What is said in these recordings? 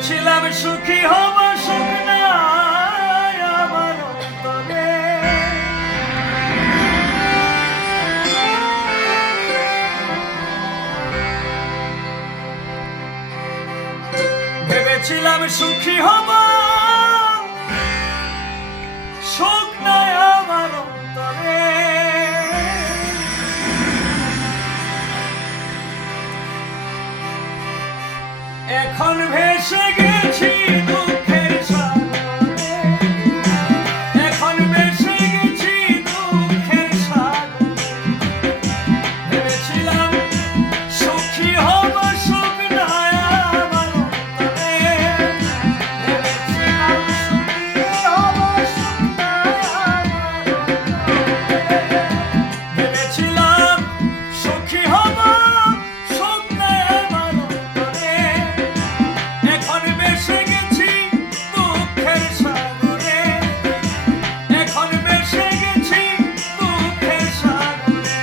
ভেবেছিলাম সুখী হব, সুখ নাই আমার অন্তরে। ভেবেছিলাম সুখী হব, সুখ নাই আমার অন্তরে। এখন ভেসে গেছি দুঃখের সাগরে, এখন ভেসে গেছি দুঃখের সাগরে। ভেবেছিলাম সুখী হব, সুখ নাই আমার অন্তরে। ভেবেছিলাম সুখী হব, সুখ নাই আমার অন্তরে। ভেবেছিলাম সুখী হব, সুখ নাই আমার অন্তরে। এখন ভেসে গেছি দুঃখের সাগরে, এখন ভেসে গেছি দুঃখের সাগরে।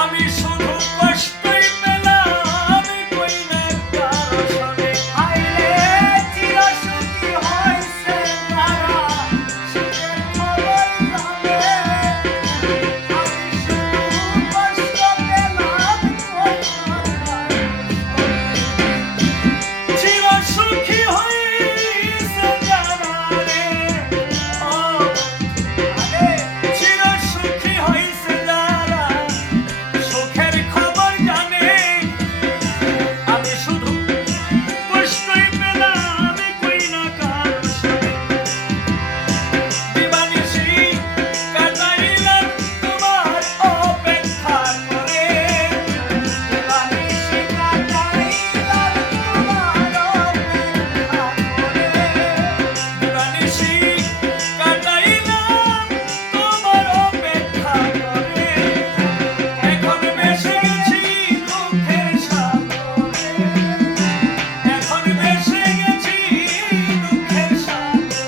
আমি শুধু কষ্টই পেলাম, কই না কারো শোনে। হায়রে চির সুখী হইছে যারা সুখের খবর জানে। আমি শুধু কষ্ট পেলাম, কই না কারো শোনে। চির সুখী হইছে যারা রে, ও আরে চির সুখী হইছে যারা সুখের খবর জানে। আমি শুধু কষ্টই পেলাম, কই না কারো শোনে। দিবানিশি কাটাইলাম তোমার অপেক্ষা করে, দিবানিশি কাটাইলাম তোমার অপেক্ষা করে। দিবানিশি কাটাইলাম তোমার অপেক্ষা করে। এখন ভেসে গেছি দুঃখের সাগরে, এখন ভেসে গেছি দুঃখের সাগরে।